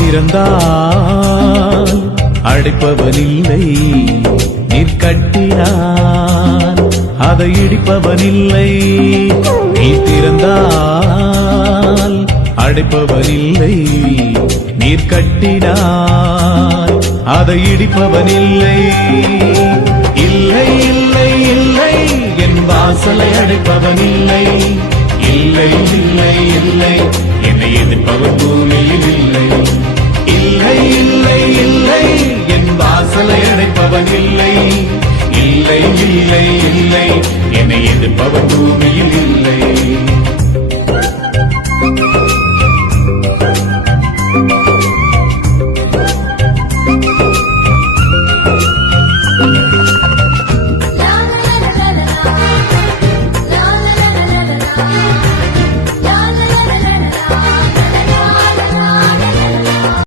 திறந்தால் அடைப்பவனில்லை, நீர் கட்டினான் அதை இடிப்பவனில்லை. நீ திறந்தால் அடைப்பவனில்லை, நீர் கட்டினான் அதை இடிப்பவனில்லை. இல்லை இல்லை இல்லை என் வாசலை அடைப்பவனில்லை. இல்லை இல்லை இல்லை என்னை எதிர்ப்பவன் பூமியில் இல்லை. இல்லை இல்லை இல்லை என் வாசலை அடைப்பவன் இல்லை. இல்லை இல்லை இல்லை என்னை எதிர்ப்பவன் பூமியில் இல்லை.